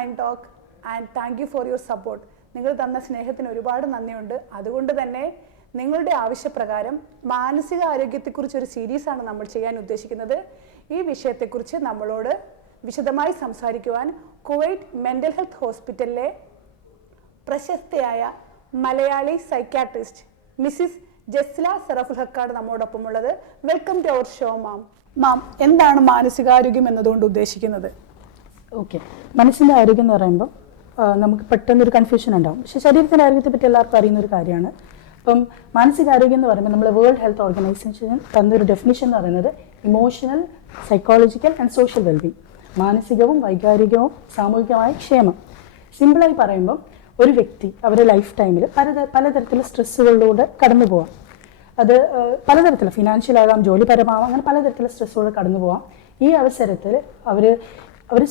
Mind talk and thank you for your support. നിങ്ങൾ തന്ന സ്നേഹത്തിന് ഒരുപാട് നന്ദിയുണ്ട്. അതുകൊണ്ട് തന്നെ നിങ്ങളുടെ ആവശ്യപ്രകാരം മാനസിക ആരോഗ്യത്തെക്കുറിച്ച് ഒരു സീരീസാണ് നമ്മൾ ചെയ്യാൻ ഉദ്ദേശിക്കുന്നത്. ഈ വിഷയത്തെക്കുറിച്ച് നമ്മളോട് വിശദമായി സംസാരിക്കുവാൻ കുവൈറ്റ് മെൻ്റൽ ഹെൽത്ത് ഹോസ്പിറ്റലിലെ പ്രശസ്തയായ മലയാളി സൈക്യാട്രിസ്റ്റ് മിസ്സിസ് ജസ്ല സറഫുൽ ഹക്കാണ് നമ്മോടൊപ്പം ഉള്ളത്. വെൽക്കം ടു അവർ ഷോ മാം. മാം, എന്താണ് മാനസികാരോഗ്യം എന്നതുകൊണ്ട് ഉദ്ദേശിക്കുന്നത്? ഓക്കെ, മനസ്സിൻ്റെ ആരോഗ്യം എന്ന് പറയുമ്പോൾ നമുക്ക് പെട്ടെന്നൊരു കൺഫ്യൂഷൻ ഉണ്ടാവും. പക്ഷേ ശരീരത്തിൻ്റെ ആരോഗ്യത്തെ പറ്റി എല്ലാവർക്കും അറിയുന്ന ഒരു കാര്യമാണ്. അപ്പം മാനസികാരോഗ്യം എന്ന് പറയുമ്പോൾ നമ്മൾ വേൾഡ് ഹെൽത്ത് ഓർഗനൈസേഷൻ തന്നൊരു ഡെഫിനിഷൻ എന്ന് പറയുന്നത് emotional, psychological and social wellbeing, മാനസികവും വൈകാരികവും സാമൂഹികമായ ക്ഷേമം. സിമ്പിളായി പറയുമ്പോൾ ഒരു വ്യക്തി അവരുടെ ലൈഫ് ടൈമിൽ പലതരത്തിലുള്ള സ്ട്രെസ്സുകളിലൂടെ കടന്നു പോകാം. അത് പലതരത്തിലുള്ള ഫിനാൻഷ്യൽ ആകാം, ജോലിപരമാവാം, അങ്ങനെ പലതരത്തിലുള്ള സ്ട്രെസ്സുകൾ കടന്നു പോകാം. ഈ അവസരത്തിൽ അവർ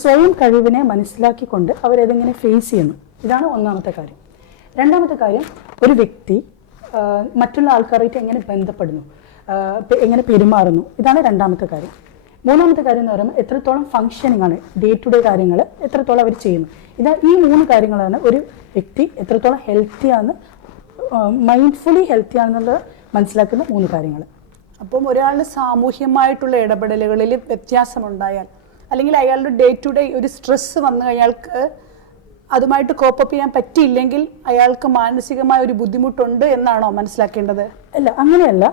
സ്വയം കഴിവിനെ മനസ്സിലാക്കിക്കൊണ്ട് അവരെതെങ്ങനെ ഫേസ് ചെയ്യുന്നു, ഇതാണ് ഒന്നാമത്തെ കാര്യം. രണ്ടാമത്തെ കാര്യം, ഒരു വ്യക്തി മറ്റുള്ള ആൾക്കാരായിട്ട് എങ്ങനെ ബന്ധപ്പെടുന്നു, എങ്ങനെ പെരുമാറുന്നു, ഇതാണ് രണ്ടാമത്തെ കാര്യം. മൂന്നാമത്തെ കാര്യം എന്ന് പറയുമ്പോൾ എത്രത്തോളം ഫങ്ഷനിങ് ആണ്, ഡേ ടു ഡേ കാര്യങ്ങൾ എത്രത്തോളം അവർ ചെയ്യുന്നു. ഈ മൂന്ന് കാര്യങ്ങളാണ് ഒരു വ്യക്തി എത്രത്തോളം ഹെൽത്തിയാണെന്ന്, മൈൻഡ്ഫുള്ളി ഹെൽത്തിയാണെന്നുള്ളത് മനസ്സിലാക്കുന്ന മൂന്ന് കാര്യങ്ങൾ. അപ്പം ഒരാളുടെ സാമൂഹ്യമായിട്ടുള്ള ഇടപെടലുകളിൽ വ്യത്യാസമുണ്ടായാൽ, അല്ലെങ്കിൽ അയാളുടെ ഡേ ടു ഡേ ഒരു സ്ട്രെസ്സ് വന്നു അയാൾക്ക് അതുമായിട്ട് കോപ്പപ്പ് ചെയ്യാൻ പറ്റിയില്ലെങ്കിൽ അയാൾക്ക് മാനസികമായ ഒരു ബുദ്ധിമുട്ടുണ്ട് എന്നാണോ മനസ്സിലാക്കേണ്ടത്? അല്ല, അങ്ങനെയല്ല.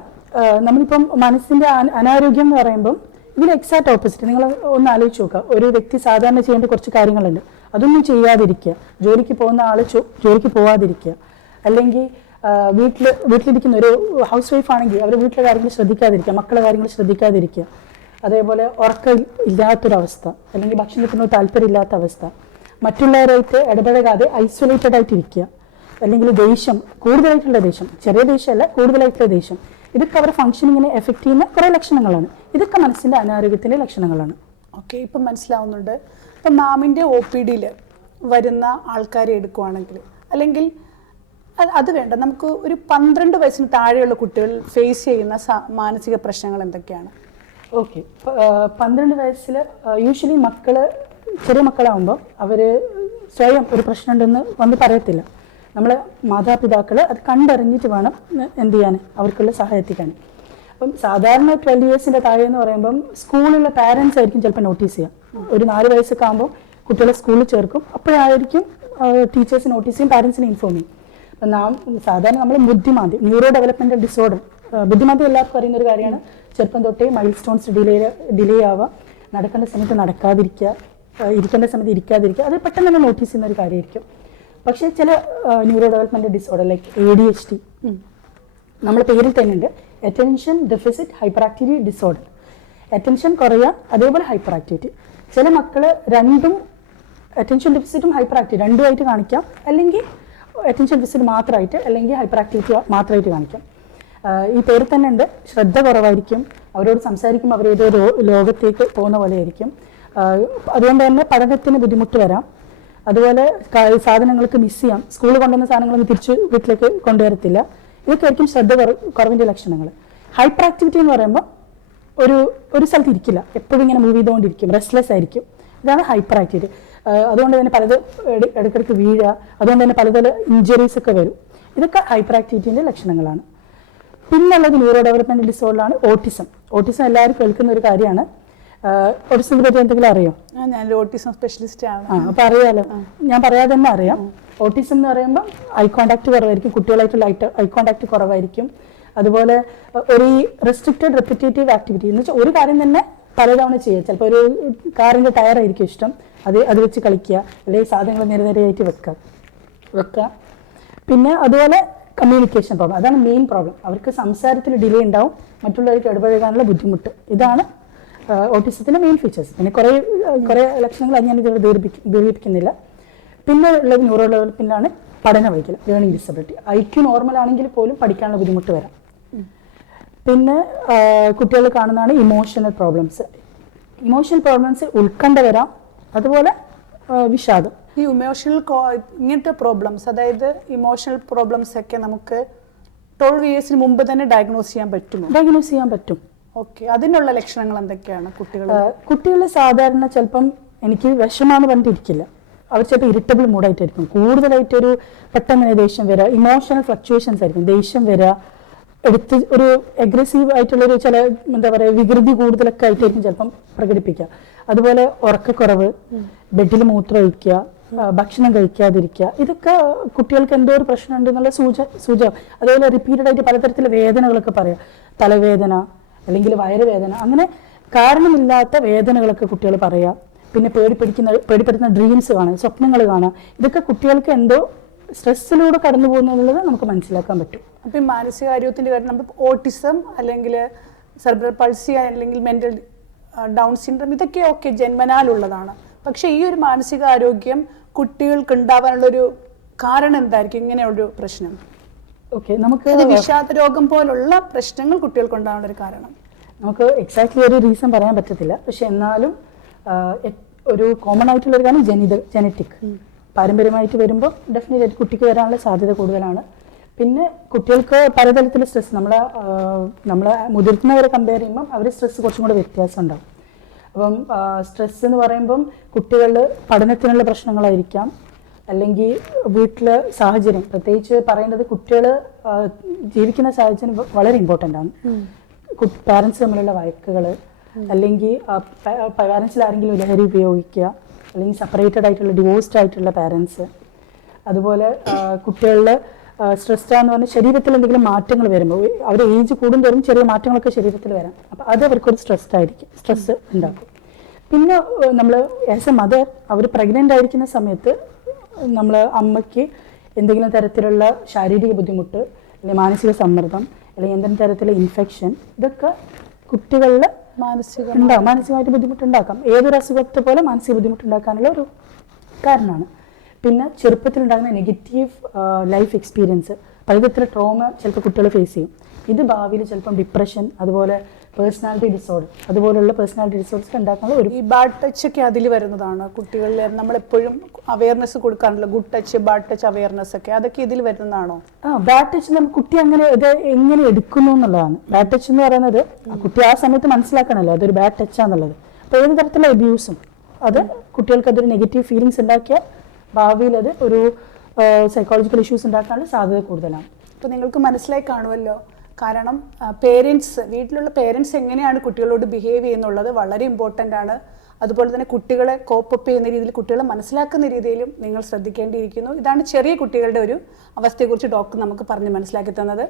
നമ്മളിപ്പം മനസ്സിൻ്റെ അനാരോഗ്യം എന്ന് പറയുമ്പം ഇതിന് എക്സാക്ട് ഓപ്പോസിറ്റ്. നിങ്ങൾ ഒന്ന് ആലോചിച്ച് നോക്കുക. ഒരു വ്യക്തി സാധാരണ ചെയ്യേണ്ട കുറച്ച് കാര്യങ്ങളുണ്ട്, അതൊന്നും ചെയ്യാതിരിക്കുക. ജോലിക്ക് പോകുന്ന ആൾ ജോലിക്ക് പോവാതിരിക്കുക, അല്ലെങ്കിൽ വീട്ടിലിരിക്കുന്ന ഒരു ഹൗസ് വൈഫ് ആണെങ്കിൽ അവർ വീട്ടിലെ കാര്യങ്ങൾ ശ്രദ്ധിക്കാതിരിക്കുക, മക്കളുടെ കാര്യങ്ങൾ ശ്രദ്ധിക്കാതിരിക്കുക. അതേപോലെ ഉറക്കം ഇല്ലാത്തൊരവസ്ഥ, അല്ലെങ്കിൽ ഭക്ഷണത്തിനോ താല്പര്യമില്ലാത്ത അവസ്ഥ, മറ്റുള്ളവരായിട്ട് ഇടപഴകാതെ ഐസൊലേറ്റഡ് ആയിട്ടിരിക്കുക, അല്ലെങ്കിൽ ദേഷ്യം, കൂടുതലായിട്ടുള്ള ദേഷ്യം, ചെറിയ ദേഷ്യമല്ല കൂടുതലായിട്ടുള്ള ദേഷ്യം, ഇതൊക്കെ അവരുടെ ഫംഗ്ഷനിങ്ങിനെ എഫക്റ്റ് ചെയ്യുന്ന കുറേ ലക്ഷണങ്ങളാണ്. ഇതൊക്കെ മനസ്സിൻ്റെ അനാരോഗ്യത്തിൻ്റെ ലക്ഷണങ്ങളാണ്. ഓക്കെ, ഇപ്പം മനസ്സിലാവുന്നുണ്ട്. ഇപ്പം മാമിൻ്റെ OPD വരുന്ന ആൾക്കാരെ എടുക്കുവാണെങ്കിൽ, അല്ലെങ്കിൽ അത് വേണ്ട, നമുക്ക് ഒരു 12 വയസ്സിന് താഴെയുള്ള കുട്ടികൾ ഫേസ് ചെയ്യുന്ന മാനസിക പ്രശ്നങ്ങൾ എന്തൊക്കെയാണ്? ഓക്കെ, 12 വയസ്സിൽ യൂഷ്വലി ചെറിയ മക്കളാകുമ്പോൾ അവർ സ്വയം ഒരു പ്രശ്നമുണ്ടെന്ന് വന്ന് പറയത്തില്ല. നമ്മൾ മാതാപിതാക്കൾ അത് കണ്ടറിഞ്ഞിട്ട് വേണം എന്ത് ചെയ്യാൻ, അവർക്കുള്ള സഹായം എത്തിക്കാൻ. അപ്പം സാധാരണ 12 ഇയേഴ്സിൻ്റെ താഴെ എന്ന് പറയുമ്പം സ്കൂളിലുള്ള പാരൻസ് ആയിരിക്കും ചിലപ്പോൾ നോട്ടീസ് ചെയ്യുക. ഒരു 4 വയസ്സൊക്കെ ആകുമ്പോൾ കുട്ടികളെ സ്കൂളിൽ ചേർക്കും, അപ്പോഴായിരിക്കും ടീച്ചേഴ്സ് നോട്ടീസ് ചെയ്യും, പാരൻസിനെ ഇൻഫോം ചെയ്യും. അപ്പം സാധാരണ നമ്മൾ ബുദ്ധിമാന്ദ്യം, ന്യൂറോ ഡെവലപ്മെൻറ്റൽ ഡിസോർഡർ, ബുദ്ധിമാന്ദ്യം എല്ലാവർക്കും അറിയുന്ന ഒരു കാര്യമാണ്. ചെറുപ്പം തൊട്ടേ മൈൽ സ്റ്റോൺസ് ഡിലേ ആവുക, നടക്കേണ്ട സമയത്ത് നടക്കാതിരിക്കുക, ഇരിക്കേണ്ട സമയത്ത് ഇരിക്കാതിരിക്കുക, അത് പെട്ടെന്ന് തന്നെ നോട്ടീസ് ചെയ്യുന്ന ഒരു കാര്യമായിരിക്കും. പക്ഷേ ചില neuro developmental disorder like ADHD, നമ്മുടെ പേരിൽ തന്നെ ഉണ്ട്, attention deficit hyper activity disorder. Attention കുറയുക, അതേപോലെ ഹൈപ്പർ ആക്ടിവിറ്റി. ചില മക്കൾ രണ്ടും, അറ്റൻഷൻ ഡെഫിസിറ്റും ഹൈപ്പർ ആക്ടിവിറ്റി രണ്ടുമായിട്ട് കാണിക്കാം, അല്ലെങ്കിൽ അറ്റൻഷൻ ഡെഫിസിറ്റ് മാത്രമായിട്ട്, അല്ലെങ്കിൽ ഹൈപ്പർ ആക്ടിവിറ്റി മാത്രമായിട്ട് കാണിക്കാം. ഈ പേരിൽ തന്നെ ഉണ്ട്, ശ്രദ്ധ കുറവായിരിക്കും, അവരോട് സംസാരിക്കുമ്പോൾ അവരേതോ ലോകത്തേക്ക് പോകുന്ന പോലെ ആയിരിക്കും. അതുകൊണ്ട് തന്നെ പഠനത്തിന് ബുദ്ധിമുട്ട് വരാം. അതുപോലെ സാധനങ്ങൾക്ക് മിസ് ചെയ്യാം, സ്കൂളിൽ കൊണ്ടുവന്ന സാധനങ്ങളൊന്നും തിരിച്ച് വീട്ടിലേക്ക് കൊണ്ടുവരത്തില്ല. ഇതൊക്കെ ആയിരിക്കും ശ്രദ്ധ കുറവിൻ്റെ ലക്ഷണങ്ങൾ. ഹൈപ്പർ ആക്ടിവിറ്റി എന്ന് പറയുമ്പോൾ ഒരു സ്ഥലത്ത് ഇരിക്കില്ല, എപ്പോഴും ഇങ്ങനെ മൂവ് ചെയ്തുകൊണ്ടിരിക്കും, റെസ്റ്റ്ലെസ് ആയിരിക്കും. ഇതാണ് ഹൈപ്പർ ആക്ടിവിറ്റി. അതുകൊണ്ട് തന്നെ ഇടയ്ക്കിടയ്ക്ക് വീഴുക, അതുകൊണ്ട് തന്നെ പലതരം ഇഞ്ചുറീസ് ഒക്കെ വരും. ഇതൊക്കെ ഹൈപ്പർ ആക്ടിവിറ്റീൻ്റെ ലക്ഷണങ്ങളാണ്. പിന്നുള്ളത് ന്യൂറോ ഡെവലപ്മെൻറ്റൽ ഡിസോർഡറാണ് ഓട്ടിസം. ഓട്ടിസം എല്ലാവരും കേൾക്കുന്ന ഒരു കാര്യമാണ്. ഓട്ടിസത്തെ പറ്റി എന്തെങ്കിലും അറിയോ? ഞാൻ ഓട്ടിസം സ്പെഷ്യലിസ്റ്റ് ആണ്. അപ്പോൾ അറിയാലോ, ഞാൻ പറയാതെ തന്നെ അറിയാം. ഓട്ടിസം എന്ന് പറയുമ്പോൾ ഐ കോണ്ടാക്ട് കുറവായിരിക്കും, കുട്ടികളായിട്ടുള്ള ഐ കോണ്ടാക്ട് കുറവായിരിക്കും. അതുപോലെ ഒരു റെസ്ട്രിക്റ്റഡ് റെപ്പിറ്റേറ്റീവ് ആക്ടിവിറ്റി എന്ന് വെച്ചാൽ ഒരു കാര്യം തന്നെ പലതവണ ചെയ്യുക. ചിലപ്പോൾ ഒരു കാറിൻ്റെ ടയറായിരിക്കും ഇഷ്ടം, അത് വെച്ച് കളിക്കുക, അല്ലെങ്കിൽ സാധനങ്ങൾ നിരനിരയായിട്ട് വെക്കുക. പിന്നെ അതുപോലെ കമ്മ്യൂണിക്കേഷൻ പ്രോബ്ലം, അതാണ് മെയിൻ പ്രോബ്ലം. അവർക്ക് സംസാരത്തിൽ ഡിലേ ഉണ്ടാവും, മറ്റുള്ളവർക്ക് ഇടപഴകാനുള്ള ബുദ്ധിമുട്ട്. ഇതാണ് ഓട്ടിസത്തിൻ്റെ മെയിൻ ഫീച്ചേഴ്സ്. പിന്നെ കുറേ ലക്ഷണങ്ങൾ അത് ഞാൻ ഇതിവിടെ ദീർഘിപ്പിക്കുന്നില്ല. പിന്നെ ഉള്ളത് ന്യൂറോ ഡെവലപ്മെൻറ്റിലാണ് പഠന വൈകല്യം, ലേണിംഗ് ഡിസബിലിറ്റി. IQ നോർമൽ ആണെങ്കിൽ പോലും പഠിക്കാനുള്ള ബുദ്ധിമുട്ട് വരാം. പിന്നെ കുട്ടികൾ കാണുന്നതാണ് ഇമോഷണൽ പ്രോബ്ലംസ്. ഇമോഷണൽ പ്രോബ്ലംസ് ഉത്കണ്ഠ വരാം, അതുപോലെ വിഷാദം. ഈ ഇങ്ങനത്തെ പ്രോബ്ലംസ്, അതായത് ഇമോഷണൽ പ്രോബ്ലംസ് ഒക്കെ നമുക്ക് 12 ഇയേഴ്സിന് മുമ്പ് തന്നെ ഡയഗ്നോസ് ചെയ്യാൻ പറ്റുമോ? ഡയഗ്നോസ് ചെയ്യാൻ പറ്റും. ഓക്കെ, അതിനുള്ള ലക്ഷണങ്ങൾ എന്തൊക്കെയാണ് കുട്ടികൾ? സാധാരണ ചിലപ്പം എനിക്ക് വിഷമാണെന്ന് പറഞ്ഞിട്ടിരിക്കില്ല, അവർ ചിലപ്പോൾ ഇറിറ്റബിൾ മൂഡായിട്ടായിരിക്കും, കൂടുതലായിട്ടൊരു പെട്ടെന്ന് ദേഷ്യം വരിക, ഇമോഷണൽ ഫ്ലക്ച്വേഷൻസ് ആയിരിക്കും, ദേഷ്യം വരിക, എടുത്ത് ഒരു അഗ്രസീവ് ആയിട്ടുള്ളൊരു ചില എന്താ പറയുക വികൃതി കൂടുതലൊക്കെ ആയിട്ടായിരിക്കും ചിലപ്പം പ്രകടിപ്പിക്കുക. അതുപോലെ ഉറക്കക്കുറവ്, ബെഡിൽ മൂത്രം ഒഴിക്കുക, ഭക്ഷണം കഴിക്കാതിരിക്കുക, ഇതൊക്കെ കുട്ടികൾക്ക് എന്തോ ഒരു പ്രശ്നമുണ്ട് എന്നുള്ള സൂചന. അതുപോലെ റിപ്പീറ്റഡ് ആയിട്ട് പലതരത്തിലുള്ള വേദനകളൊക്കെ പറയാം, തലവേദന അല്ലെങ്കിൽ വയറുവേദന, അങ്ങനെ കാരണമില്ലാത്ത വേദനകളൊക്കെ കുട്ടികൾ പറയാം. പിന്നെ പേടിപ്പെടുത്തുന്ന ഡ്രീംസ് കാണാം, സ്വപ്നങ്ങൾ കാണാം. ഇതൊക്കെ കുട്ടികൾക്ക് എന്തോ സ്ട്രെസ്സിലൂടെ കടന്നു പോകുന്നുള്ളത് നമുക്ക് മനസ്സിലാക്കാൻ പറ്റും. അപ്പം ഈ മാനസികാരോഗ്യത്തിൻ്റെ കാര്യം നമ്മൾ ഓട്ടിസം അല്ലെങ്കിൽ സെറിബ്രൽ പൾസി അല്ലെങ്കിൽ മെൻ്റൽ ഡൗൺ സിൻഡ്രം ഇതൊക്കെ ഓക്കെ ജന്മനാലുള്ളതാണ്. പക്ഷേ ഈ ഒരു മാനസികാരോഗ്യം കുട്ടികൾക്ക് ഉണ്ടാവാനുള്ളൊരു കാരണം എന്തായിരിക്കും ഇങ്ങനെയുള്ളൊരു പ്രശ്നം? ഓക്കെ, നമുക്ക് വിഷാദ രോഗം പോലുള്ള പ്രശ്നങ്ങൾ കുട്ടികൾക്ക് ഉണ്ടാവാനുള്ള ഒരു കാരണം നമുക്ക് എക്സാക്ട്ലി ഒരു റീസൺ പറയാൻ പറ്റത്തില്ല. പക്ഷെ എന്നാലും ഒരു കോമൺ ആയിട്ടുള്ള ഒരു കാര്യം ജനറ്റിക്, പാരമ്പര്യമായിട്ട് വരുമ്പോൾ ഡെഫിനറ്റ് ആയിട്ട് കുട്ടിക്ക് വരാനുള്ള സാധ്യത കൂടുതലാണ്. പിന്നെ കുട്ടികൾക്ക് പലതരത്തിൽ സ്ട്രെസ് നമ്മളെ മുതിർന്നവരെ കമ്പയർ ചെയ്യുമ്പം അവർ സ്ട്രെസ് കുറച്ചും കൂടെ വ്യത്യാസം ഉണ്ടാവും. അപ്പം സ്ട്രെസ് എന്ന് പറയുമ്പം കുട്ടികളിൽ പഠനത്തിനുള്ള പ്രശ്നങ്ങളായിരിക്കാം, അല്ലെങ്കിൽ വീട്ടിലെ സാഹചര്യം, പ്രത്യേകിച്ച് പറയേണ്ടത് കുട്ടികൾ ജീവിക്കുന്ന സാഹചര്യം വളരെ ഇമ്പോർട്ടൻ്റ് ആണ്. പാരൻസ് തമ്മിലുള്ള വഴക്കുകൾ, അല്ലെങ്കിൽ പാരൻസിൽ ആരെങ്കിലും ലഹരി ഉപയോഗിക്കുക, അല്ലെങ്കിൽ സെപ്പറേറ്റഡ് ആയിട്ടുള്ള ഡിവോഴ്സ്ഡ് ആയിട്ടുള്ള പാരൻസ്, അതുപോലെ കുട്ടികളിൽ സ്ട്രെസ്ഡ് എന്ന് പറഞ്ഞാൽ ശരീരത്തിൽ എന്തെങ്കിലും മാറ്റങ്ങൾ വരുമ്പോൾ അവർ ഏജ് കൂടുന്തോറും ചെറിയ മാറ്റങ്ങളൊക്കെ ശരീരത്തിൽ വരാം. അപ്പോൾ അത് അവർക്കൊരു സ്ട്രെസ് ഉണ്ടാക്കും. പിന്നെ നമ്മൾ ആസ് എ മദർ അവർ പ്രഗ്നൻ്റ് ആയിരിക്കുന്ന സമയത്ത് നമ്മൾ അമ്മയ്ക്ക് എന്തെങ്കിലും തരത്തിലുള്ള ശാരീരിക ബുദ്ധിമുട്ട് അല്ലെങ്കിൽ മാനസിക സമ്മർദ്ദം അല്ലെങ്കിൽ എന്തെങ്കിലും തരത്തിലുള്ള ഇൻഫെക്ഷൻ, ഇതൊക്കെ കുട്ടികളിൽ മാനസികമായിട്ട് ബുദ്ധിമുട്ടുണ്ടാക്കാം. ഏതൊരു അസുഖത്തെ പോലെ മാനസിക ബുദ്ധിമുട്ടുണ്ടാക്കാനുള്ള ഒരു കാരണമാണ്. പിന്നെ ചെറുപ്പത്തിലുണ്ടാകുന്ന നെഗറ്റീവ് ലൈഫ് എക്സ്പീരിയൻസ്, പലതരത്തിലുള്ള ട്രോമ ചിലപ്പോൾ കുട്ടികൾ ഫേസ് ചെയ്യും. ഇത് ഭാവിയിൽ ചിലപ്പം ഡിപ്രഷൻ, അതുപോലെ പേഴ്സണാലിറ്റി ഡിസോർഡർ, അതുപോലുള്ള പേഴ്സണാലിറ്റി ഡിസോർഡേഴ്സ് ഉണ്ടാക്കാനുള്ള ഒരു ഈ ബാഡ് ടച്ച് ഒക്കെ അതിൽ വരുന്നതാണ്. കുട്ടികളിൽ നമ്മളെപ്പോഴും അവയർനെസ് കൊടുക്കാറുണ്ടല്ലോ, good touch bad touch awareness ഒക്കെ, അതൊക്കെ ഇതിൽ വരുന്നതാണോ? ബാഡ് ടച്ച് നമ്മൾ കുട്ടി അങ്ങനെ ഇത് എങ്ങനെ എടുക്കുന്നു എന്നുള്ളതാണ്. ബാഡ് ടച്ച് എന്ന് പറയുന്നത് കുട്ടി ആ സമയത്ത് മനസ്സിലാക്കണമല്ലോ അതൊരു ബാഡ് ടച്ചാന്നുള്ളത്. അപ്പോൾ ഏത് തരത്തിലുള്ള അബ്യൂസും അത് കുട്ടികൾക്ക് അതൊരു നെഗറ്റീവ് ഫീലിങ്സ് ഉണ്ടാക്കിയാൽ ഭാവിയിൽ അത് ഒരു സൈക്കോളജിക്കൽ ഇഷ്യൂസ് ഉണ്ടാക്കാനുള്ള സാധ്യത കൂടുതലാണ്. ഇപ്പോൾ നിങ്ങൾക്ക് മനസ്സിലായി കാണുമല്ലോ, കാരണം പേരൻസ്, വീട്ടിലുള്ള പേരൻസ് എങ്ങനെയാണ് കുട്ടികളോട് ബിഹേവ് ചെയ്യുന്നുള്ളത് വളരെ ഇമ്പോർട്ടൻ്റ് ആണ്. അതുപോലെ തന്നെ കുട്ടികളെ കോപ്പപ്പ് ചെയ്യുന്ന രീതിയിൽ, കുട്ടികളെ മനസ്സിലാക്കുന്ന രീതിയിലും നിങ്ങൾ ശ്രദ്ധിക്കേണ്ടിയിരിക്കുന്നു. ഇതാണ് ചെറിയ കുട്ടികളുടെ ഒരു അവസ്ഥയെക്കുറിച്ച് ഡോക്ടർ നമുക്ക് പറഞ്ഞ് മനസ്സിലാക്കി തന്നത്.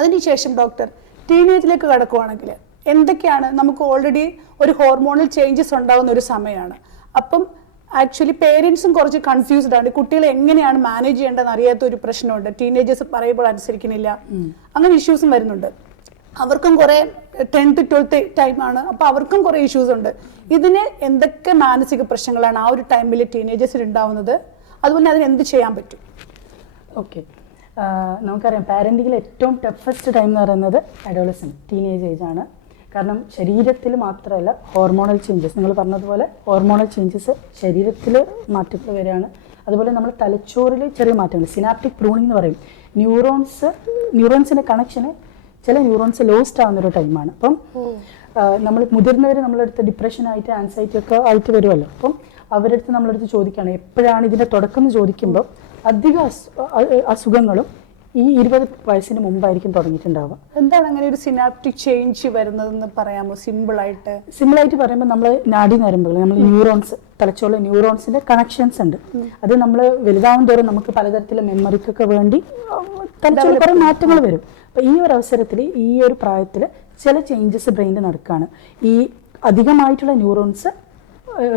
അതിനുശേഷം ഡോക്ടർ ടീനേജിലേക്ക് കടക്കുവാണെങ്കിൽ എന്തൊക്കെയാണ്, നമുക്ക് ഓൾറെഡി ഒരു ഹോർമോണൽ ചേഞ്ചസ് ഉണ്ടാകുന്ന ഒരു സമയമാണ്. അപ്പം ആക്ച്വലി പേരൻസും കുറച്ച് കൺഫ്യൂസ്ഡ് ആണ്. കുട്ടികളെ എങ്ങനെയാണ് മാനേജ് ചെയ്യേണ്ടതെന്ന് അറിയാത്ത ഒരു പ്രശ്നമുണ്ട്. ടീനേജേഴ്സ് പറയുമ്പോൾ അനുസരിക്കുന്നില്ല, അങ്ങനെ ഇഷ്യൂസും വരുന്നുണ്ട്. അവർക്കും കുറെ 10 to 12 ടൈമാണ്, അപ്പോൾ അവർക്കും കുറെ ഇഷ്യൂസ് ഉണ്ട്. ഇതിന് എന്തൊക്കെ മാനസിക പ്രശ്നങ്ങളാണ് ആ ഒരു ടൈമിൽ ടീനേജേഴ്സിൽ ഉണ്ടാവുന്നത്, അതുപോലെ അതിന് എന്ത് ചെയ്യാൻ പറ്റും? ഓക്കെ, നമുക്കറിയാം പാരൻറ്റിങ്ങിൽ ഏറ്റവും ടഫസ്റ്റ് ടൈം എന്ന് പറയുന്നത് അഡോളസെന്റ്, ടീനേജ് ഏജ് ആണ്. കാരണം ശരീരത്തിൽ മാത്രമല്ല ഹോർമോണൽ ചേഞ്ചസ്, നിങ്ങൾ പറഞ്ഞതുപോലെ ഹോർമോണൽ ചേഞ്ചസ് ശരീരത്തിൽ മാറ്റങ്ങൾ വരികയാണ്. അതുപോലെ നമ്മൾ തലച്ചോറിൽ ചെറിയ മാറ്റങ്ങൾ, സിനാപ്റ്റിക് പ്രൂണിംഗ് എന്ന് പറയും. ന്യൂറോൺസിൻ്റെ കണക്ഷന് ചില ന്യൂറോൺസ് ലോസ്റ്റ് ആവുന്നൊരു ടൈമാണ്. അപ്പം നമ്മൾ മുതിർന്നവർ നമ്മളടുത്ത് ഡിപ്രഷനായിട്ട് ആൻസൈറ്റി ഒക്കെ ആയിട്ട് വരുമല്ലോ. അപ്പം അവരടുത്ത് നമ്മളടുത്ത് ചോദിക്കുകയാണ് എപ്പോഴാണ് ഇതിൻ്റെ തുടക്കം എന്ന് ചോദിക്കുമ്പോൾ അധികം അസുഖങ്ങളും ഈ 20 വയസ്സിന് മുമ്പായിരിക്കും തുടങ്ങിയിട്ടുണ്ടാവുക. എന്താണ് അങ്ങനെ ഒരു സിനാപ്റ്റിക് ചേഞ്ച് വരുന്നതെന്ന് പറയാമോ? സിമ്പിളായിട്ട് പറയുമ്പോൾ നമ്മൾ നാഡി നരമ്പുകൾ, നമ്മൾ ന്യൂറോൺസ്, തലച്ചോറിലെ ന്യൂറോൺസിന്റെ കണക്ഷൻസ് ഉണ്ട്. അത് നമ്മൾ വലുതാവും തോറും നമുക്ക് പലതരത്തിലുള്ള മെമ്മറിക്കൊക്കെ വേണ്ടി തലച്ചോറിൽ കുറേ മാറ്റങ്ങൾ വരും. അപ്പോൾ ഈ ഒരു അവസരത്തിൽ ഈ ഒരു പ്രായത്തിൽ ചില ചേഞ്ചസ് ബ്രെയിനിൽ നടക്കുകയാണ്. ഈ അധികമായിട്ടുള്ള ന്യൂറോൺസ്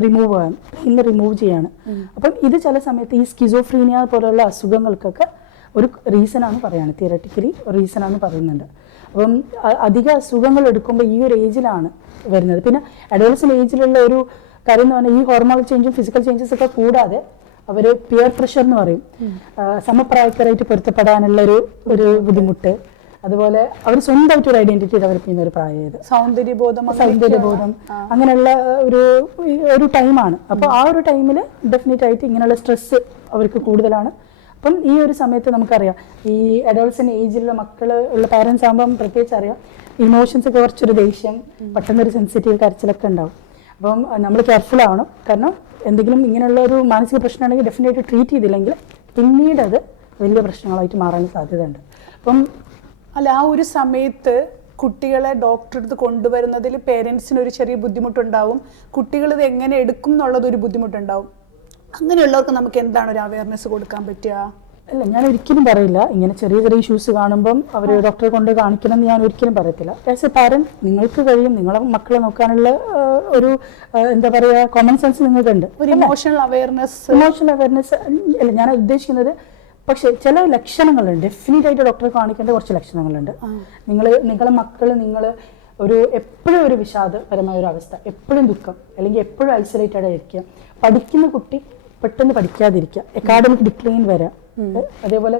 റിമൂവ് ചെയ്യാണ്. അപ്പം ഇത് ചില സമയത്ത് ഈ സ്കിസോഫ്രീനിയ പോലുള്ള അസുഖങ്ങൾക്കൊക്കെ ഒരു റീസണാണ് പറയുകയാണ്, തിയററ്റിക്കലി റീസണാണ് പറയുന്നുണ്ട്. അപ്പം അധിക അസുഖങ്ങൾ എടുക്കുമ്പോൾ ഈ ഒരു ഏജിലാണ് വരുന്നത്. പിന്നെ അഡോളസെന്റ് ഏജിലുള്ള ഒരു കാര്യം എന്ന് പറഞ്ഞാൽ ഈ ഹോർമോണൽ ചേഞ്ചും ഫിസിക്കൽ ചേഞ്ചസ് ഒക്കെ കൂടാതെ അവർ പിയർ പ്രഷർ എന്ന് പറയും, സമപ്രായക്കാരായിട്ട് പൊരുത്തപ്പെടാനുള്ള ഒരു ബുദ്ധിമുട്ട്, അതുപോലെ അവർ സ്വന്തമായിട്ട് ഒരു ഐഡന്റിറ്റി ഡെവലപ്പ് ചെയ്യുന്ന ഒരു പ്രായം, സൗന്ദര്യബോധം അങ്ങനെയുള്ള ഒരു ടൈമാണ്. അപ്പോൾ ആ ഒരു ടൈമിൽ ഡെഫിനറ്റ് ആയിട്ട് ഇങ്ങനെയുള്ള സ്ട്രെസ് അവർക്ക് കൂടുതലാണ്. അപ്പം ഈ ഒരു സമയത്ത് നമുക്കറിയാം ഈ അഡോളസെന്റ് ഏജിലുള്ള മക്കൾ ഉള്ള പാരൻസ് ആകുമ്പം പ്രത്യേകിച്ച് അറിയാം ഇമോഷൻസ് ഒക്കെ കുറച്ചൊരു ദേഷ്യം, പെട്ടെന്നൊരു സെൻസിറ്റീവ് കരച്ചിലൊക്കെ ഉണ്ടാവും. അപ്പം നമ്മൾ കെയർഫുൾ ആവണം. കാരണം എന്തെങ്കിലും ഇങ്ങനെയുള്ള ഒരു മാനസിക പ്രശ്നമാണെങ്കിൽ ഡെഫിനറ്റായിട്ട് ട്രീറ്റ് ചെയ്തില്ലെങ്കിൽ പിന്നീട് അത് വലിയ പ്രശ്നങ്ങളായിട്ട് മാറാൻ സാധ്യതയുണ്ട്. അപ്പം അല്ല, ആ ഒരു സമയത്ത് കുട്ടികളെ ഡോക്ടറെ അടുത്ത് കൊണ്ടുവരുന്നതിൽ പേരൻസിന് ഒരു ചെറിയ ബുദ്ധിമുട്ടുണ്ടാവും, കുട്ടികൾ ഇത് എങ്ങനെ എടുക്കും എന്നുള്ളത് ഒരു ബുദ്ധിമുട്ടുണ്ടാവും. അങ്ങനെയുള്ളവർക്ക് നമുക്ക് എന്താണ് ഒരു അവയർനെസ് കൊടുക്കാൻ പറ്റുക? അല്ല, ഞാൻ ഒരിക്കലും പറയില്ല ഇങ്ങനെ ചെറിയ ചെറിയ ഇഷ്യൂസ് കാണുമ്പം അവർ ഡോക്ടറെ കൊണ്ട് കാണിക്കണം എന്ന് ഞാൻ ഒരിക്കലും പറയത്തില്ല. ആസ് എ പാരന്റ് നിങ്ങൾക്ക് കഴിയും, നിങ്ങളെ മക്കളെ നോക്കാനുള്ള ഒരു എന്താ പറയുക കോമൺ സെൻസ് നിങ്ങൾക്കുണ്ട്. ഒരു ഇമോഷണൽ അവയർനെസ് അല്ല ഞാൻ ഉദ്ദേശിക്കുന്നത്. പക്ഷെ ചില ലക്ഷണങ്ങളുണ്ട്, ഡെഫിനറ്റ് ആയിട്ട് ഡോക്ടറെ കാണിക്കേണ്ട കുറച്ച് ലക്ഷണങ്ങളുണ്ട്. നിങ്ങളെ മക്കൾ ഒരു എപ്പോഴും ഒരു വിഷാദപരമായ ഒരു അവസ്ഥ, എപ്പോഴും ദുഃഖം, അല്ലെങ്കിൽ എപ്പോഴും ഐസൊലേറ്റഡ് ആയിരിക്കുക, പഠിക്കുന്ന കുട്ടി പെട്ടെന്ന് പഠിക്കാതിരിക്കുക, അക്കാഡമിക് ഡിക്ലൈൻ വരാം, അതേപോലെ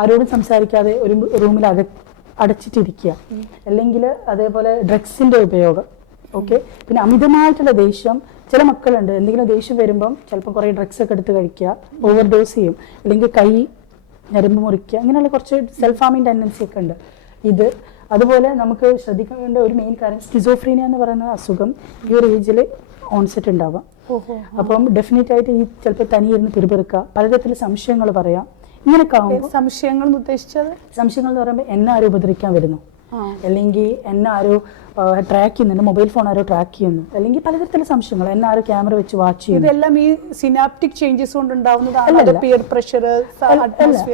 ആരോടും സംസാരിക്കാതെ ഒരു റൂമിൽ അടച്ചിട്ടിരിക്കുക, അല്ലെങ്കിൽ അതേപോലെ ഡ്രഗ്സിന്റെ ഉപയോഗം. ഓക്കെ, പിന്നെ അമിതമായിട്ടുള്ള ദേഷ്യം. ചില മക്കളുണ്ട് എന്തെങ്കിലും ദേഷ്യം വരുമ്പം ചിലപ്പോൾ കുറേ ഡ്രഗ്സ് ഒക്കെ എടുത്ത് കഴിക്കുക, ഓവർ ഡോസ് ചെയ്യും, അല്ലെങ്കിൽ കൈ ഞരമ്പ് മുറിക്കുക, അങ്ങനെയുള്ള കുറച്ച് സെൽഫ് ഹാമിങ് ടെൻഡൻസി ഒക്കെ ഉണ്ട്. അതുപോലെ നമുക്ക് ശ്രദ്ധിക്കേണ്ട ഒരു മെയിൻ കാര്യം സ്കിസോഫ്രീനിയ എന്ന് പറയുന്ന അസുഖം ഈ ഒരു ഏജിൽ ഓൺസെറ്റ് ഉണ്ടാവാം. അപ്പം ഡെഫിനറ്റ് ആയിട്ട് ഈ ചിലപ്പോൾ തനിയിരുന്ന് പിറുപിറുക്കുക, പലതരത്തിലുള്ള സംശയങ്ങൾ പറയാം. ഇങ്ങനെയൊക്കെ ആകുമ്പോൾ സംശയങ്ങൾ എന്ന് പറയുമ്പോൾ എന്നെ ആരും ഉപദ്രവിക്കാൻ വരുന്നു, അല്ലെങ്കിൽ എന്നെ ആരോ ട്രാക്ക് ചെയ്യുന്നുണ്ട്, മൊബൈൽ ഫോൺ ആരോ ട്രാക്ക് ചെയ്യുന്നു, അല്ലെങ്കിൽ പലതരത്തിലുള്ള സംശയങ്ങൾ, എന്നെ ആരോ ക്യാമറ വെച്ച് വാച്ച് ചെയ്യുന്നു. ഇതെല്ലാം ഈ സിനാപ്റ്റിക് ചേഞ്ചസ് കൊണ്ടുണ്ടാവുന്നതാണ്. പിയർ പ്രഷർ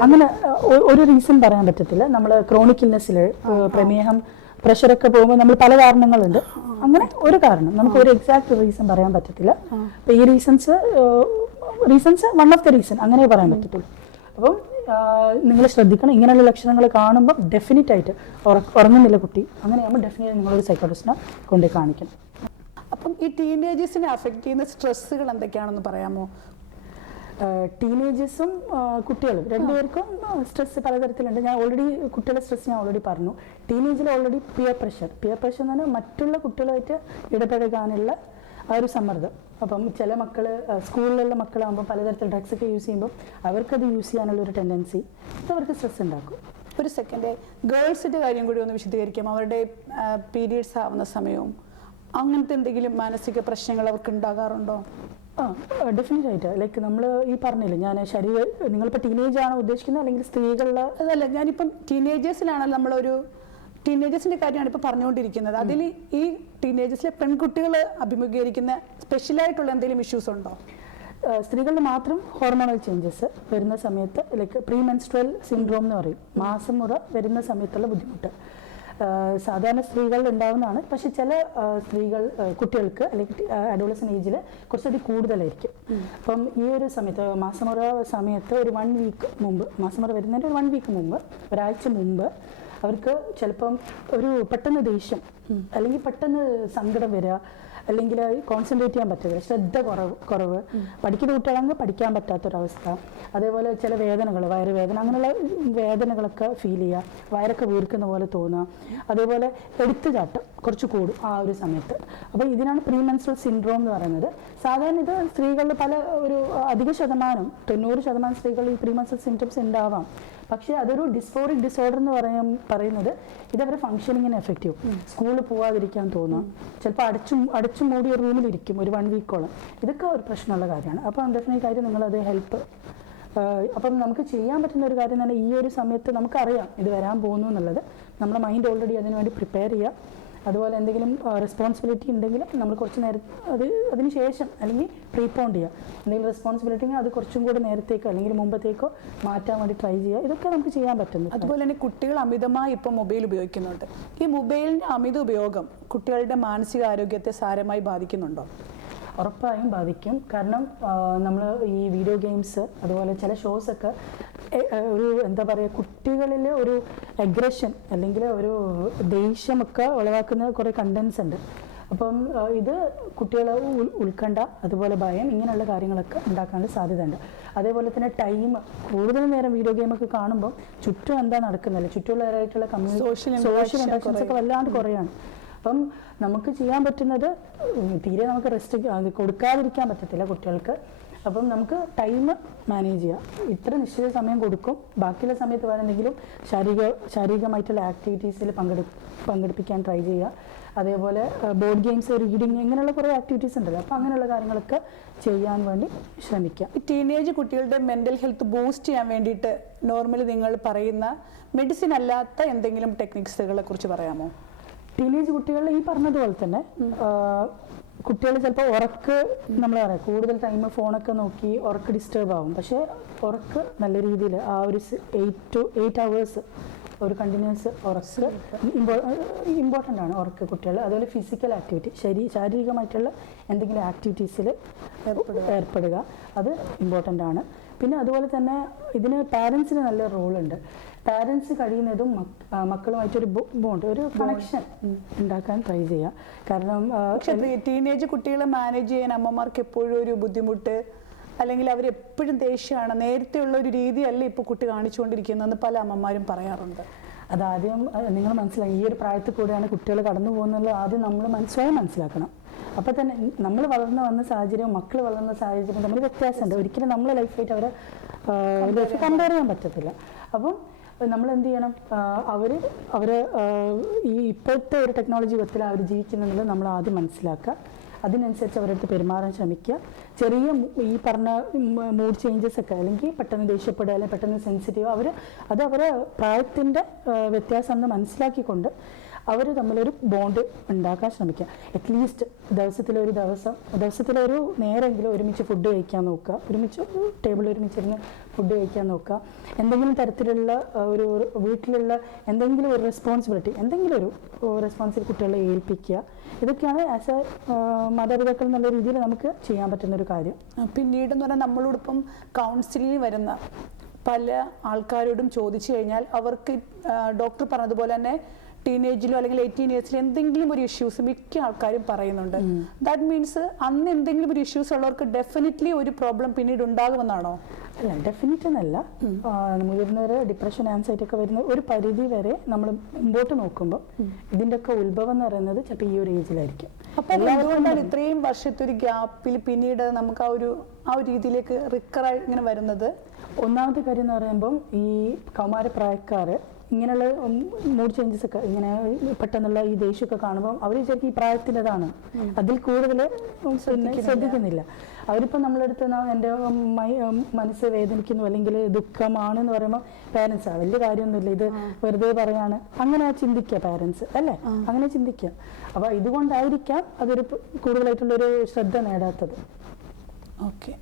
അങ്ങനെ ഒരു റീസൺ പറയാൻ പറ്റത്തില്ല. നമ്മൾ ക്രോണിക് ഇൽനെസ്സിൽ പ്രമേഹം, പ്രഷറൊക്കെ പോകുമ്പോൾ നമ്മൾ പല കാരണങ്ങളുണ്ട്. അങ്ങനെ ഒരു കാരണം നമുക്ക് ഒരു എക്സാക്ട് റീസൺ പറയാൻ പറ്റത്തില്ല. അപ്പൊ ഈ reasons one of the reason അങ്ങനെ പറയാൻ പറ്റത്തുള്ളൂ. അപ്പം നിങ്ങൾ ശ്രദ്ധിക്കണം, ഇങ്ങനെയുള്ള ലക്ഷണങ്ങൾ കാണുമ്പോൾ ഡെഫിനറ്റ് ആയിട്ട് ഉറങ്ങുന്നില്ല കുട്ടി, അങ്ങനെയാകുമ്പോൾ ഡെഫിനറ്റ് നിങ്ങളൊരു സൈക്കോളജിസ്റ്റിനെ കൊണ്ട് കാണിക്കണം. അപ്പം ഈ ടീനേജേഴ്സിനെ അഫക്റ്റ് ചെയ്യുന്ന സ്ട്രെസ്സുകൾ എന്തൊക്കെയാണെന്ന് പറയാമോ? ടീനേജേഴ്സും കുട്ടികളും രണ്ടുപേർക്കും സ്ട്രെസ് പലതരത്തിലുണ്ട്. ഞാൻ ഓൾറെഡി കുട്ടികളുടെ സ്ട്രെസ് ഞാൻ ഓൾറെഡി പറഞ്ഞു. ടീനേജിൽ ഓൾറെഡി പിയർ പ്രഷർ എന്ന് പറഞ്ഞാൽ മറ്റുള്ള കുട്ടികളുമായിട്ട് ഇടപഴകാനുള്ള ആ ഒരു സമ്മർദ്ദം. അപ്പം ചില മക്കൾ സ്കൂളിലുള്ള മക്കളാകുമ്പോൾ പലതരത്തിൽ ഡ്രഗ്സ് ഒക്കെ യൂസ് ചെയ്യുമ്പോൾ അവർക്കത് യൂസ് ചെയ്യാനുള്ള ഒരു ടെൻഡൻസി, അത് അവർക്ക് സ്ട്രെസ് ഉണ്ടാക്കും. ഒരു സെക്കൻഡ്, ഗേൾസിൻ്റെ കാര്യം കൂടി ഒന്ന് വിശദീകരിക്കാം. അവരുടെ പീരിയഡ്സ് ആവുന്ന സമയവും അങ്ങനത്തെ എന്തെങ്കിലും മാനസിക പ്രശ്നങ്ങൾ അവർക്ക് ഉണ്ടാകാറുണ്ടോ? ഡെഫിനറ്റ് ആയിട്ട്. ലൈക്ക് നമ്മൾ ഈ പറഞ്ഞില്ലേ, ഞാൻ നിങ്ങളിപ്പോൾ ടീനേജ് ആണോ ഉദ്ദേശിക്കുന്നത് അല്ലെങ്കിൽ സ്ത്രീകളുടെ? അതല്ല, ഞാനിപ്പം ടീനേജേഴ്സിലാണല്ലോ നമ്മളൊരു ടീനേജേഴ്സിൻ്റെ കാര്യമാണ് ഇപ്പോൾ പറഞ്ഞുകൊണ്ടിരിക്കുന്നത്. അതിൽ ഈ ടീനേജേഴ്സിലെ പെൺകുട്ടികൾ അഭിമുഖീകരിക്കുന്ന സ്പെഷ്യലായിട്ടുള്ള എന്തെങ്കിലും ഇഷ്യൂസ് ഉണ്ടോ? സ്ത്രീകളിൽ മാത്രം ഹോർമോണൽ ചേഞ്ചസ് വരുന്ന സമയത്ത്, ലൈക്ക് പ്രീ മെൻസ്ട്രൽ സിൻഡ്രോം എന്ന് പറയും, മാസമുറ വരുന്ന സമയത്തുള്ള ബുദ്ധിമുട്ട് സാധാരണ സ്ത്രീകളിൽ ഉണ്ടാവുന്നതാണ്. പക്ഷെ ചില കുട്ടികൾക്ക് അല്ലെങ്കിൽ അഡോളസൻ ഏജിൽ കുറച്ചുകൂടി കൂടുതലായിരിക്കും. അപ്പം ഈ ഒരു സമയത്ത് മാസമുറ സമയത്ത് ഒരു 1 വീക്ക് മുമ്പ്, മാസമുറ വരുന്നതിൻ്റെ ഒരു 1 വീക്ക് മുമ്പ്, ഒരാഴ്ച മുമ്പ് അവർക്ക് ചിലപ്പം ഒരു പെട്ടെന്ന് ദേഷ്യം, അല്ലെങ്കിൽ പെട്ടെന്ന് സങ്കടം വരിക, അല്ലെങ്കിൽ കോൺസെൻട്രേറ്റ് ചെയ്യാൻ പറ്റില്ല, ശ്രദ്ധ കുറവ്, പഠിക്കുന്ന കുട്ടികളാണെങ്കിൽ പഠിക്കാൻ പറ്റാത്തൊരവസ്ഥ, അതേപോലെ ചില വേദനകൾ, വയറുവേദന, അങ്ങനെയുള്ള വേദനകളൊക്കെ ഫീൽ ചെയ്യുക, വയറൊക്കെ വീർക്കുന്ന പോലെ തോന്നുക, അതേപോലെ എടുത്തുചാട്ടം കുറച്ച് കൂടും ആ ഒരു സമയത്ത്. അപ്പോൾ ഇതിനാണ് പ്രീ മെൻസ്ട്രൽ സിൻഡ്രോം എന്ന് പറയുന്നത്. സാധാരണ ഇത് സ്ത്രീകളിൽ അധിക ശതമാനം 90% സ്ത്രീകളിൽ ഈ പ്രീ മെൻസ്ട്രൽ സിംറ്റംസ് ഉണ്ടാവാം. പക്ഷേ അതൊരു ഡിസ്ഫോറിക് ഡിസോർഡർ എന്ന് പറയുന്നത് ഇതവരെ ഫംഗ്ഷനിങ്ങിനെ എഫക്റ്റ് ചെയ്യും. സ്കൂളിൽ പോകാതിരിക്കാൻ തോന്നാം, ചിലപ്പോൾ അടച്ചു മൂടിയ റൂമിലിരിക്കും ഒരു 1 വീക്കോളം. ഇതൊക്കെ ഒരു പ്രശ്നമുള്ള കാര്യമാണ്. അപ്പം ഡെഫിനറ്റ് ആയിട്ട് നിങ്ങളത് ഹെൽപ്പ്. അപ്പം നമുക്ക് ചെയ്യാൻ പറ്റുന്ന ഒരു കാര്യം തന്നെ, ഈ ഒരു സമയത്ത് നമുക്കറിയാം ഇത് വരാൻ പോകുന്നു എന്നുള്ളത്, നമ്മുടെ മൈൻഡ് ഓൾറെഡി അതിനുവേണ്ടി പ്രിപ്പയർ ചെയ്യുക. അതുപോലെ എന്തെങ്കിലും റെസ്പോൺസിബിലിറ്റി ഉണ്ടെങ്കിൽ നമ്മൾ കുറച്ച് അതിന് ശേഷം അല്ലെങ്കിൽ പ്രീപോണ്ട് ചെയ്യുക. എന്തെങ്കിലും റെസ്പോൺസിബിലിറ്റി ഉണ്ടെങ്കിൽ അത് കുറച്ചും കൂടി നേരത്തേക്കോ അല്ലെങ്കിൽ മുമ്പത്തേക്കോ മാറ്റാൻ വേണ്ടി ട്രൈ ചെയ്യുക. ഇതൊക്കെ നമുക്ക് ചെയ്യാൻ പറ്റുന്നു. അതുപോലെ തന്നെ കുട്ടികൾ അമിതമായി ഇപ്പോൾ മൊബൈൽ ഉപയോഗിക്കുന്നുണ്ട്. ഈ മൊബൈലിൻ്റെ അമിത ഉപയോഗം കുട്ടികളുടെ മാനസികാരോഗ്യത്തെ സാരമായി ബാധിക്കുന്നുണ്ടോ? ഉറപ്പായും ബാധിക്കും. കാരണം നമ്മൾ ഈ വീഡിയോ ഗെയിംസ്, അതുപോലെ ചില ഷോസൊക്കെ ഒരു എന്താ പറയുക, കുട്ടികളിൽ ഒരു അഗ്രഷൻ അല്ലെങ്കിൽ ഒരു ദേഷ്യമൊക്കെ ഉളവാക്കുന്ന കുറേ കണ്ടൻസ് ഉണ്ട്. അപ്പം ഇത് കുട്ടികളെ ഉത്കണ്ഠ, അതുപോലെ ഭയം, ഇങ്ങനെയുള്ള കാര്യങ്ങളൊക്കെ ഉണ്ടാക്കാനുള്ള സാധ്യതയുണ്ട്. അതേപോലെ തന്നെ ടൈം, കൂടുതൽ നേരം വീഡിയോ ഗെയിമൊക്കെ കാണുമ്പോൾ ചുറ്റും എന്താ നടക്കുന്നില്ല, ചുറ്റുമുള്ളവരായിട്ടുള്ള സോഷ്യൽ ഇൻട്രാക്ഷൻസ് ഒക്കെ വല്ലാണ്ട് കുറയാണ്. അപ്പം നമുക്ക് ചെയ്യാൻ പറ്റുന്നത്, തീരെ നമുക്ക് റെസ്റ്റ് കൊടുക്കാതിരിക്കാൻ പറ്റത്തില്ല കുട്ടികൾക്ക്. അപ്പം നമുക്ക് ടൈം മാനേജ് ചെയ്യാം. ഇത്ര നിശ്ചിത സമയം കൊടുക്കും, ബാക്കിയുള്ള സമയത്ത് വേറെ എന്തെങ്കിലും ശാരീരികമായിട്ടുള്ള ആക്ടിവിറ്റീസിൽ പങ്കെടുപ്പിക്കാൻ ട്രൈ ചെയ്യുക. അതേപോലെ ബോർഡ് ഗെയിംസ്, റീഡിങ്, ഇങ്ങനെയുള്ള കുറേ ആക്ടിവിറ്റീസ് ഉണ്ടല്ലോ, അപ്പോൾ അങ്ങനെയുള്ള കാര്യങ്ങളൊക്കെ ചെയ്യാൻ വേണ്ടി ശ്രമിക്കുക. ഈ ടീനേജ് കുട്ടികളുടെ മെന്റൽ ഹെൽത്ത് ബൂസ്റ്റ് ചെയ്യാൻ വേണ്ടിയിട്ട് നോർമലി നിങ്ങൾ പറയുന്ന മെഡിസിൻ അല്ലാത്ത എന്തെങ്കിലും ടെക്നിക്സുകളെ കുറിച്ച് പറയാമോ? ടീനേജ് കുട്ടികൾ ഈ പറഞ്ഞതുപോലെ തന്നെ കുട്ടികൾ ചിലപ്പോൾ ഉറക്ക്, നമ്മൾ പറയാം കൂടുതൽ ടൈം ഫോണൊക്കെ നോക്കി ഉറക്ക് ഡിസ്റ്റർബ് ആവും. പക്ഷേ ഉറക്ക് നല്ല രീതിയിൽ ആ ഒരു 8 to 8 hours ഒരു കണ്ടിന്യൂസ് ഉറക്ക് ഇമ്പോർട്ടൻ്റ് ആണ്. ഉറക്ക് കുട്ടികൾ അതുപോലെ ഫിസിക്കൽ ആക്ടിവിറ്റി, ശാരീരികമായിട്ടുള്ള എന്തെങ്കിലും ആക്ടിവിറ്റീസിൽ ഏർപ്പെടുക, അത് ഇമ്പോർട്ടൻ്റ് ആണ്. പിന്നെ അതുപോലെ തന്നെ ഇതിന് പാരൻസിന് നല്ല റോളുണ്ട്. പാരൻസ് കഴിയുന്നതും മക്കളുമായിട്ടൊരു ബോണ്ട്, ഒരു കണക്ഷൻ ഉണ്ടാക്കാൻ ട്രൈ ചെയ്യുക. കാരണം ടീനേജ് കുട്ടികളെ മാനേജ് ചെയ്യാൻ അമ്മമാർക്ക് എപ്പോഴും ഒരു ബുദ്ധിമുട്ട്, അല്ലെങ്കിൽ അവരെപ്പോഴും ദേഷ്യമാണ്, നേരത്തെ ഉള്ള ഒരു രീതിയല്ല ഇപ്പോൾ കുട്ടി കാണിച്ചുകൊണ്ടിരിക്കുന്നതെന്ന് പല അമ്മമാരും പറയാറുണ്ട്. അതാദ്യം നിങ്ങൾ മനസ്സിലാക്കി, ഈ ഒരു പ്രായത്തിൽ കൂടെയാണ് കുട്ടികൾ കടന്നു പോകുന്നത്. ആദ്യം നമ്മൾ സ്വയം മനസ്സിലാക്കണം. അപ്പോൾ തന്നെ നമ്മൾ വളർന്നു വന്ന സാഹചര്യവും മക്കൾ വളർന്ന സാഹചര്യവും തമ്മിൽ വ്യത്യാസമുണ്ട്. ഒരിക്കലും നമ്മളെ ലൈഫായിട്ട് അവരെ കമ്പയർ ചെയ്യാൻ പറ്റത്തില്ല. അപ്പം നമ്മൾ എന്ത് ചെയ്യണം, അവർ ഈ ഇപ്പോഴത്തെ ഒരു ടെക്നോളജി യുഗത്തിൽ അവർ ജീവിക്കുന്നുള്ളത് നമ്മൾ ആദ്യം മനസ്സിലാക്കുക. അതിനനുസരിച്ച് അവരടുത്ത് പെരുമാറാൻ ശ്രമിക്കുക. ചെറിയ ഈ പറഞ്ഞ മൂഡ് ചേഞ്ചസ് ഒക്കെ, അല്ലെങ്കിൽ പെട്ടെന്ന് ദേഷ്യപ്പെടുക, അല്ലെങ്കിൽ പെട്ടെന്ന് സെൻസിറ്റീവ്, അത് അവരെ പ്രായത്തിൻ്റെ വ്യത്യാസമെന്ന് മനസ്സിലാക്കിക്കൊണ്ട് അവർ തമ്മിലൊരു ബോണ്ട് ഉണ്ടാക്കാൻ ശ്രമിക്കുക. അറ്റ്ലീസ്റ്റ് ദിവസത്തിലൊരു നേരെങ്കിലും ഒരുമിച്ച് ഫുഡ് കഴിക്കാൻ നോക്കുക, ഒരുമിച്ച് ടേബിളിൽ ഒരുമിച്ചിരുന്ന് ഫുഡ് കഴിക്കാൻ നോക്കുക. എന്തെങ്കിലും തരത്തിലുള്ള ഒരു വീട്ടിലുള്ള എന്തെങ്കിലും ഒരു റെസ്പോൺസിബിലിറ്റി, കുട്ടികളെ ഏൽപ്പിക്കുക. ഇതൊക്കെയാണ് ആസ് എ മാതാപിതാക്കൾ എന്നുള്ള രീതിയിൽ നമുക്ക് ചെയ്യാൻ പറ്റുന്നൊരു കാര്യം. പിന്നീടെന്ന് പറഞ്ഞാൽ നമ്മളോടൊപ്പം കൗൺസിലിംഗ് വരുന്ന പല ആൾക്കാരോടും ചോദിച്ചു കഴിഞ്ഞാൽ അവർക്ക് ഡോക്ടർ പറഞ്ഞതുപോലെ തന്നെ ടീനേജിലോ അല്ലെങ്കിൽ 18 yearsലോ എന്തെങ്കിലും ഒരു ഇഷ്യൂസ് മിക്ക ആൾക്കാരും പറയുന്നുണ്ട്. ദാറ്റ് മീൻസ് അന്ന് എന്തെങ്കിലും ഒരു ഇഷ്യൂസ് ഉള്ളവർക്ക് ഡെഫിനറ്റ്ലി ഒരു പ്രോബ്ലം പിന്നീട് ഉണ്ടാകുമെന്നാണോ? അല്ല, ഡെഫിനറ്റ് എന്നല്ല. മുതിർന്നവർ ഡിപ്രഷൻ, ആൻസൈറ്റി ഒക്കെ വരുന്ന ഒരു പരിധി വരെ നമ്മൾ മുമ്പോട്ട് നോക്കുമ്പോൾ ഇതിൻ്റെയൊക്കെ ഉത്ഭവം എന്ന് പറയുന്നത് ചിലപ്പോൾ ഈ ഒരു ഏജിലായിരിക്കും. അപ്പൊ എന്തുകൊണ്ടാണ് ഇത്രയും വർഷത്തെ ഒരു ഗ്യാപ്പിൽ പിന്നീട് നമുക്ക് ആ ഒരു രീതിയിലേക്ക് റിക്കറായി ഇങ്ങനെ വരുന്നത്? ഒന്നാമത്തെ കാര്യം എന്ന് പറയുമ്പം ഈ കൗമാരപ്രായക്കാർ ഇങ്ങനെയുള്ള മൂഡ് ചേഞ്ചസ് ഒക്കെ, ഇങ്ങനെ പെട്ടെന്നുള്ള ഈ ദേഷ്യമൊക്കെ കാണുമ്പോൾ അവർ വിചാരിക്കും ഈ പ്രായത്തിൻ്റെതാണ്, അതിൽ കൂടുതൽ ശ്രദ്ധിക്കുന്നില്ല. അവരിപ്പോൾ നമ്മളെടുത്ത് എൻ്റെ മനസ്സ് വേദനിക്കുന്നു അല്ലെങ്കിൽ ദുഃഖമാണെന്ന് പറയുമ്പോൾ പാരൻസാണ്, വലിയ കാര്യമൊന്നുമില്ല, ഇത് വെറുതെ പറയാണ്, അങ്ങനെ ചിന്തിക്കുക പാരൻസ് അല്ലേ, അങ്ങനെ ചിന്തിക്കുക. അപ്പോൾ ഇതുകൊണ്ടായിരിക്കാം അതൊരു കൂടുതലായിട്ടുള്ളൊരു ശ്രദ്ധ നേടാത്തത്. ഓക്കെ.